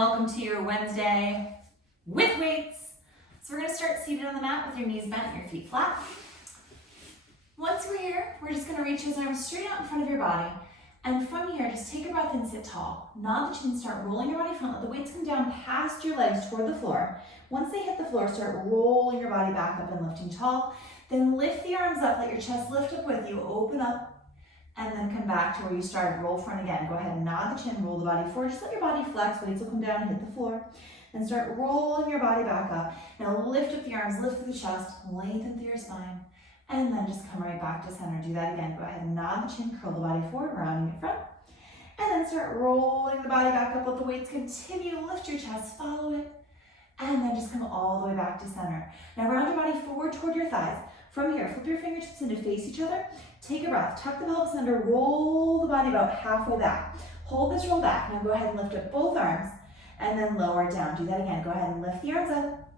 welcome to your Wednesday with weights. So we're gonna start seated on the mat with your knees bent and your feet flat. Once we're here, we're just gonna reach those arms straight out in front of your body. And from here, just take a breath and sit tall. Nod the chin, start rolling your body front. Let the weights come down past your legs toward the floor. Once they hit the floor, start rolling your body back up and lifting tall. Then lift the arms up, let your chest lift up with you, open up, and then come back to where you started. Roll front again. Go ahead and nod the chin, roll the body forward. Just let your body flex, weights will come down and hit the floor. And start rolling your body back up. Now lift up the arms, lift through the chest, lengthen through your spine, and then just come right back to center. Do that again. Go ahead and nod the chin, curl the body forward, rounding it front. And then start rolling the body back up. Let the weights continue. Lift your chest, follow it. And then just come all the way back to center. Now round your body forward toward your thighs. From here, flip your fingertips in to face each other. Take a breath, tuck the pelvis under, roll the body about halfway back. Hold this roll back. Now go ahead and lift up both arms and then lower it down. Do that again. Go ahead and lift the arms up,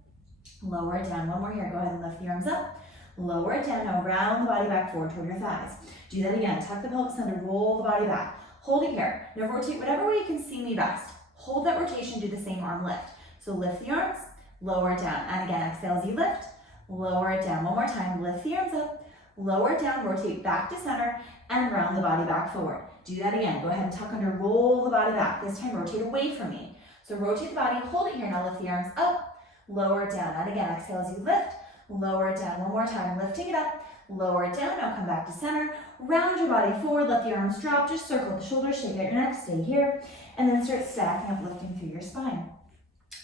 lower it down. One more here. Go ahead and lift the arms up, lower it down. Now round the body back forward toward your thighs. Do that again. Tuck the pelvis under, roll the body back. Hold it here. Now rotate whatever way you can see me best. Hold that rotation, do the same arm lift. So lift the arms, lower it down. And again, exhale as you lift, lower it down. One more time, lift the arms up, lower it down, rotate back to center, and round the body back forward. Do that again. Go ahead and tuck under, roll the body back. This time, rotate away from me. So rotate the body, hold it here. Now lift the arms up, lower it down. And again, exhale as you lift, lower it down. One more time, lifting it up, lower it down. Now come back to center, round your body forward, let the arms drop, just circle the shoulders, shake out your neck, stay here, and then start stacking up, lifting through your spine.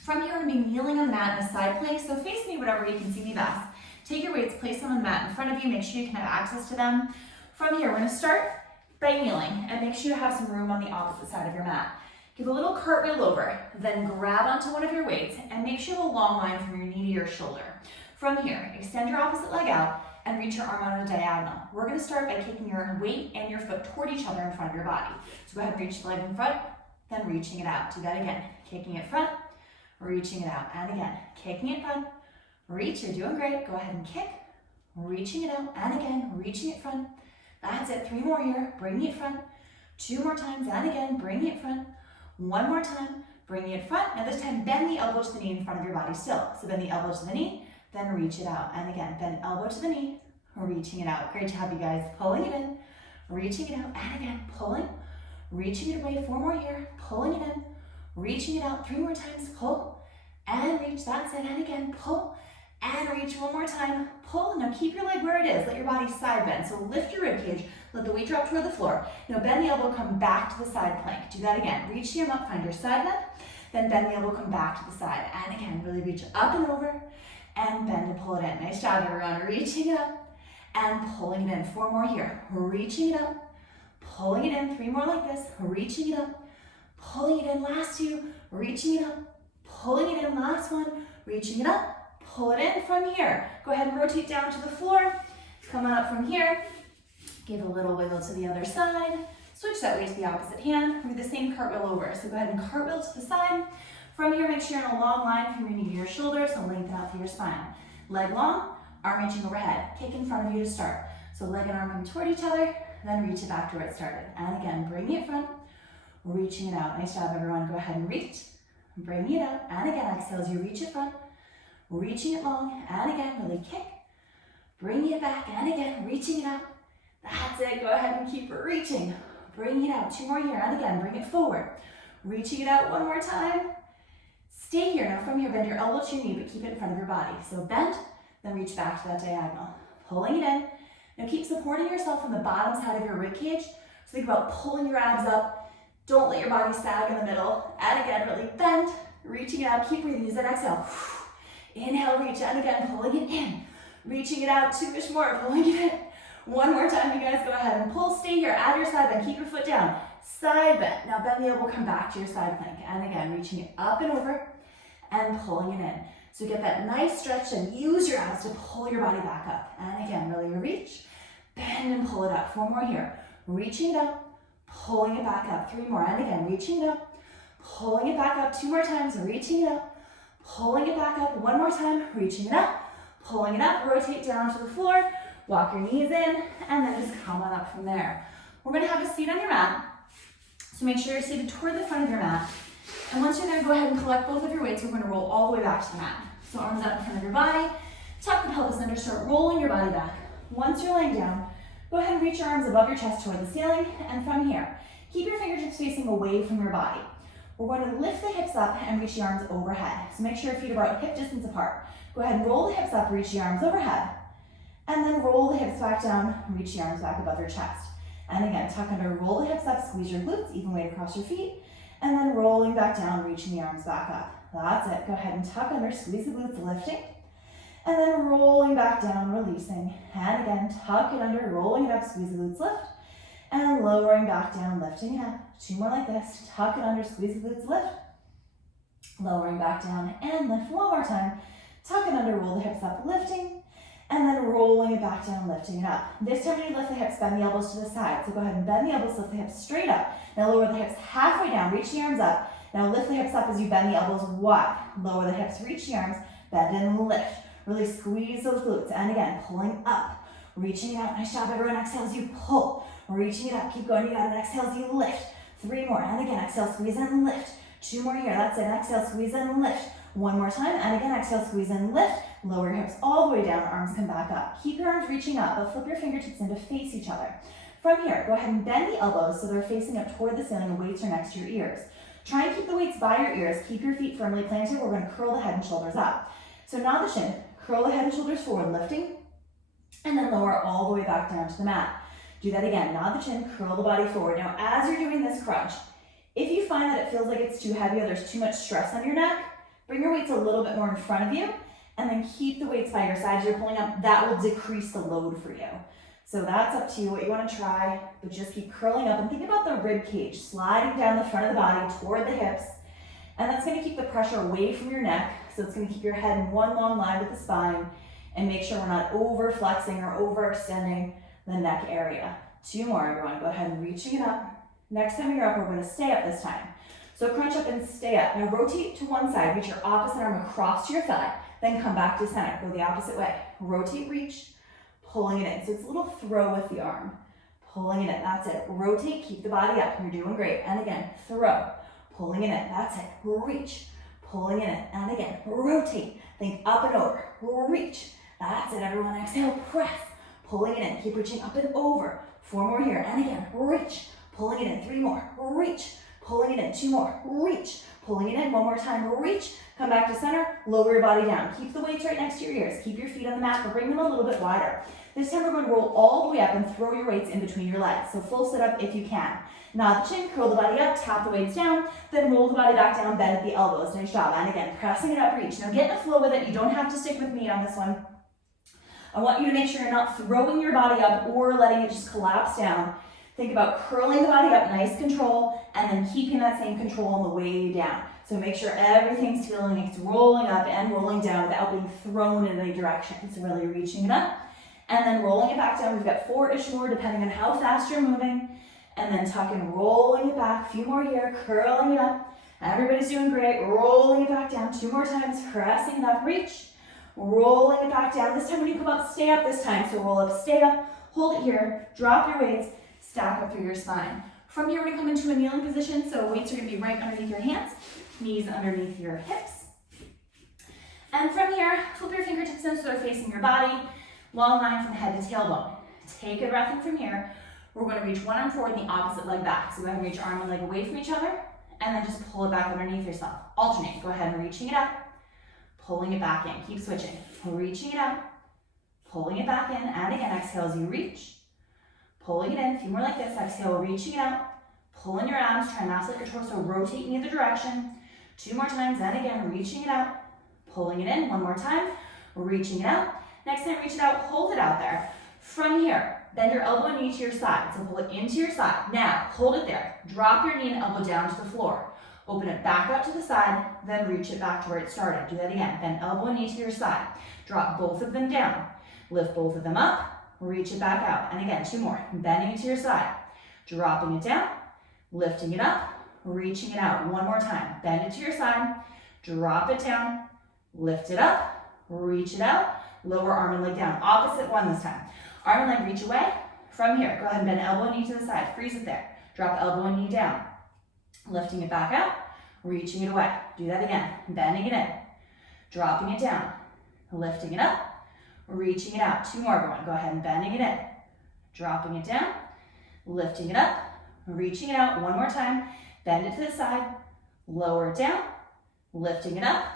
From here, I'm going to be kneeling on the mat in a side plank, so face me whatever you can see me best. Take your weights, place them on the mat in front of you, make sure you can have access to them. From here, we're going to start by kneeling, and make sure you have some room on the opposite side of your mat. Give a little cartwheel over, then grab onto one of your weights, and make sure you have a long line from your knee to your shoulder. From here, extend your opposite leg out, and reach your arm out on a diagonal. We're going to start by kicking your weight and your foot toward each other in front of your body. So go ahead and reach the leg in front, then reaching it out. Do that again. Kicking it front, reaching it out. And again, kicking it front, reach. You're doing great. Go ahead and kick, reaching it out. And again, reaching it front. That's it. 3 more here. Bringing it front. 2 more times. And again, bringing it front. 1 more time. Bringing it front. Now this time, bend the elbow to the knee in front of your body still. So bend the elbow to the knee, then reach it out. And again, bend elbow to the knee, reaching it out. Great job, you guys. Pulling it in, reaching it out. And again, pulling, reaching it away. 4 more here. Pulling it in, reaching it out. 3 more times. Pull and reach. That's it. And again, pull and reach. 1 more time. Pull. Now keep your leg where it is. Let your body side bend. So lift your rib cage. Let the weight drop toward the floor. Now bend the elbow, come back to the side plank. Do that again. Reach the arm up, find your side bend. Then bend the elbow, come back to the side. And again, really reach up and over and bend and pull it in. Nice job, everyone. Reaching it up and pulling it in. 4 more here. Reaching it up, pulling it in. 3 more like this. Reaching it up, pulling it in. Last 2. Reaching it up, pulling it in. Last 1. Reaching it up, pull it in. From here, go ahead and rotate down to the floor. Come on up from here. Give a little wiggle to the other side. Switch that weight to the opposite hand. We do the same cartwheel over. So go ahead and cartwheel to the side. From here, make sure you're in a long line from your knee to your shoulder, so lengthen out through your spine. Leg long, arm reaching overhead. Kick in front of you to start. So leg and arm moving toward each other, then reach it back to where it started. And again, bringing it front, reaching it out. Nice job, everyone. Go ahead and reach, bringing it out. And again, exhale as you reach it front, reaching it long. And again, really kick, bringing it back. And again, reaching it out. That's it. Go ahead and keep reaching, bringing it out. 2 more here. And again, bring it forward, reaching it out. 1 more time. Stay here. Now from here, bend your elbow to your knee, but keep it in front of your body. So bend, then reach back to that diagonal. Pulling it in. Now keep supporting yourself on the bottom side of your rib cage. So think about pulling your abs up. Don't let your body sag in the middle. And again, really bend, reaching it out. Keep breathing. Use that exhale. Inhale, reach. And again, pulling it in. Reaching it out. 2-ish more. Pulling it in. 1 more time, you guys. Go ahead and pull. Stay here. Add your side bend. Keep your foot down. Side bend. Now bend the elbow. Come back to your side plank. And again, reaching it up and over and pulling it in. So get that nice stretch and use your abs to pull your body back up. And again, really reach, bend and pull it up. 4 more here. Reaching it up, pulling it back up. 3 more. And again, reaching it up, pulling it back up. 2 more times. Reaching it up, pulling it back up. 1 more time. Reaching it up, pulling it up. Rotate down to the floor. Walk your knees in, and then just come on up from there. We're going to have a seat on your mat. So make sure you're seated toward the front of your mat. And once you're there, go ahead and collect both of your weights. We're going to roll all the way back to the mat. So arms out in front of your body, tuck the pelvis under, start rolling your body back. Once you're laying down, go ahead and reach your arms above your chest toward the ceiling, and from here, keep your fingertips facing away from your body. We're going to lift the hips up and reach the arms overhead. So make sure your feet are about hip distance apart. Go ahead and roll the hips up, reach the arms overhead, and then roll the hips back down, reach the arms back above your chest. And again, tuck under, roll the hips up, squeeze your glutes, even weight across your feet, and then rolling back down, reaching the arms back up. That's it. Go ahead and tuck under, squeeze the glutes, lifting, and then rolling back down, releasing. And again, tuck it under, rolling it up, squeeze the glutes, lift, and lowering back down, lifting it up. 2 more like this. Tuck it under, squeeze the glutes, lift, lowering back down, and lift. 1 more time. Tuck it under, roll the hips up, lifting, and then rolling it back down, lifting it up. This time when you lift the hips, bend the elbows to the side. So go ahead and bend the elbows, lift the hips straight up. Now lower the hips halfway down, reach the arms up. Now lift the hips up as you bend the elbows wide. Lower the hips, reach the arms, bend and lift. Really squeeze those glutes. And again, pulling up, reaching it out. Nice job, everyone. Exhale as you pull. Reaching it up, keep going. You got it. Exhale as you lift. 3 more. And again, exhale, squeeze and lift. 2 more here. That's it. Exhale, squeeze and lift. 1 more time. And again, exhale, squeeze and lift. Lower your hips all the way down. Arms come back up. Keep your arms reaching up, but flip your fingertips in to face each other. From here, go ahead and bend the elbows so they're facing up toward the ceiling and weights are next to your ears. Try and keep the weights by your ears. Keep your feet firmly planted. We're going to curl the head and shoulders up. So nod the chin, curl the head and shoulders forward, lifting, and then lower all the way back down to the mat. Do that again. Nod the chin, curl the body forward. Now, as you're doing this crunch, if you find that it feels like it's too heavy or there's too much stress on your neck, bring your weights a little bit more in front of you, and then keep the weights by your sides. You're pulling up. That will decrease the load for you. So that's up to you what you want to try, but just keep curling up and think about the rib cage sliding down the front of the body toward the hips, and that's going to keep the pressure away from your neck. So it's going to keep your head in one long line with the spine and make sure we're not over flexing or overextending the neck area. 2 more, everyone. Go ahead and reaching it up. Next time you're up, we're going to stay up this time. So crunch up and stay up. Now rotate to one side, reach your opposite arm across to your thigh, then come back to center. Go the opposite way. Rotate, reach, pulling it in. So it's a little throw with the arm. Pulling it in, that's it. Rotate, keep the body up. You're doing great. And again, throw, pulling it in, that's it. Reach, pulling it in, and again, rotate. Think up and over, reach. That's it, everyone. Exhale, press, pulling it in. Keep reaching up and over. 4 more here, and again, reach, pulling it in. 3 more, reach, pulling it in. 2 more, reach, pulling it in. 1 more time, reach. Come back to center, lower your body down. Keep the weights right next to your ears. Keep your feet on the mat, but bring them a little bit wider. This time we're going to roll all the way up and throw your weights in between your legs. So full sit up if you can. Nod the chin, curl the body up, tap the weights down, then roll the body back down, bend at the elbows. Nice job. And again, pressing it up, reach. Now get in a flow with it. You don't have to stick with me on this one. I want you to make sure you're not throwing your body up or letting it just collapse down. Think about curling the body up, nice control, and then keeping that same control on the way down. So make sure everything's feeling like it's rolling up and rolling down without being thrown in any direction. So really reaching it up and then rolling it back down. We've got 4-ish more depending on how fast you're moving. And then tucking, rolling it back. A few more here, curling it up. Everybody's doing great. Rolling it back down 2 more times, pressing it up, reach. Rolling it back down. This time when you come up, stay up this time. So roll up, stay up, hold it here, drop your weights, stack up through your spine. From here, we're going to come into a kneeling position. So weights are going to be right underneath your hands, knees underneath your hips. And from here, flip your fingertips in so they're facing your body, long line from head to tailbone. Take a breath in from here. We're going to reach one arm forward and the opposite leg back. So go ahead and reach arm and leg away from each other, and then just pull it back underneath yourself. Alternate. Go ahead and reaching it up, pulling it back in. Keep switching. Reaching it up, pulling it back in, and again, exhale as you reach. Pulling it in, a few more like this. Exhale, reaching it out, pulling your abs, try not to let your torso rotate in either direction. 2 more times, and again, reaching it out, pulling it in. 1 more time, reaching it out. Next time, reach it out, hold it out there. From here, bend your elbow and knee to your side. So pull it into your side. Now, hold it there. Drop your knee and elbow down to the floor. Open it back up to the side, then reach it back to where it started. Do that again. Bend elbow and knee to your side. Drop both of them down. Lift both of them up. Reach it back out. And again, 2 more. Bending it to your side. Dropping it down. Lifting it up. Reaching it out. 1 more time. Bend it to your side. Drop it down. Lift it up. Reach it out. Lower arm and leg down. Opposite one this time. Arm and leg reach away. From here, go ahead and bend elbow and knee to the side. Freeze it there. Drop elbow and knee down. Lifting it back out. reaching it away. Do that again, bending it in, dropping it down, lifting it up, reaching it out. 2 more going. Go ahead and bending it in, dropping it down, lifting it up, reaching it out. 1 more time. Bend it to the side, lower it down, lifting it up,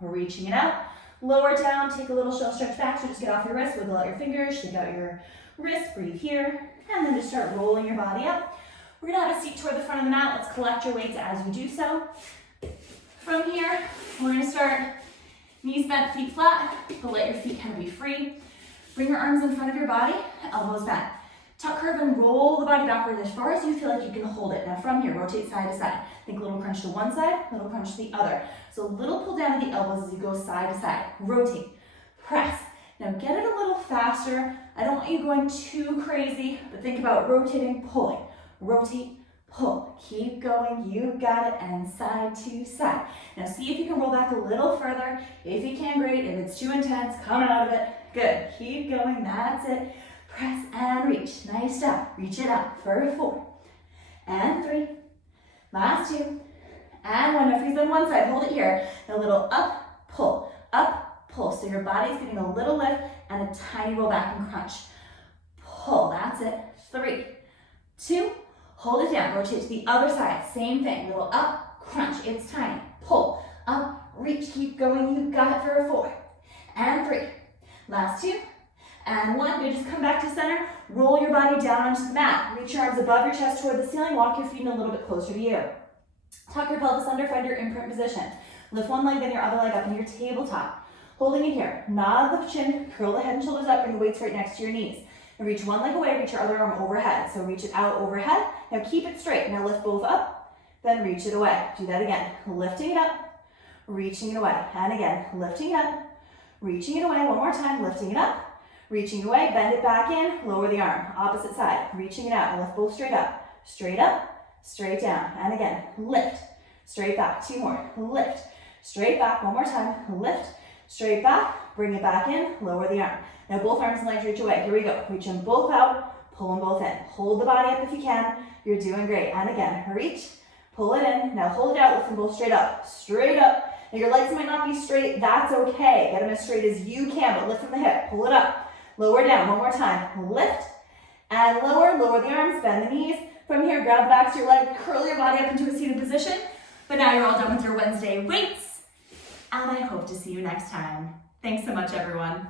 reaching it out, lower it down. Take a little shelf stretch back, so just get off your wrist, wiggle out your fingers, shake out your wrist, breathe here, and then just start rolling your body up. We're gonna have a seat toward the front of the mat. Let's collect your weights as you do so. From here, we're gonna start knees bent, feet flat, but let your feet kind of be free. Bring your arms in front of your body, elbows bent. Tuck, curve, and roll the body backward as far as you feel like you can hold it. Now from here, rotate side to side. Think a little crunch to one side, little crunch to the other. So a little pull down at the elbows as you go side to side. Rotate, press. Now get it a little faster. I don't want you going too crazy, but think about rotating, pulling. Rotate, pull. Keep going, you got it, and side to side. Now see if you can roll back a little further. If you can, great. If it's too intense, come out of it. Good, keep going, that's it. Press and reach, nice job. Reach it up for 4 and 3, last 2, and 1. Now freeze on one side, hold it here. A little up, pull, so your body's getting a little lift and a tiny roll back and crunch. Pull, that's it. 3, 2, hold it down, rotate to the other side, same thing. Little up, crunch, it's tiny. Pull, up, reach, keep going, you got it for 4 and 3, last 2, and 1. Good, just come back to center. Roll your body down onto the mat. Reach your arms above your chest toward the ceiling. Walk your feet in a little bit closer to you. Tuck your pelvis under, find your imprint position. Lift one leg, then your other leg up into your tabletop. Holding it here. Nod the chin, curl the head and shoulders up, bring the weights right next to your knees. And reach one leg away, reach your other arm overhead. So reach it out overhead. Now keep it straight. Now lift both up, then reach it away. Do that again. Lifting it up, reaching it away. And again, lifting it up, reaching it away. 1 more time, lifting it up, reaching away, bend it back in, lower the arm, opposite side, reaching it out, and lift both straight up, straight down, and again, lift, straight back, 2 more, lift, straight back, 1 more time, lift, straight back, bring it back in, lower the arm. Now both arms and legs reach away, here we go, reach them both out, pull them both in, hold the body up if you can, you're doing great, and again, reach, pull it in, now hold it out, lift them both straight up, now your legs might not be straight, that's okay, get them as straight as you can, but lift from the hip, pull it up, lower down, 1 more time. Lift and lower the arms, bend the knees. From here, grab the backs of your leg, curl your body up into a seated position. But now you're all done with your Wednesday weights, and I hope to see you next time. Thanks so much, everyone.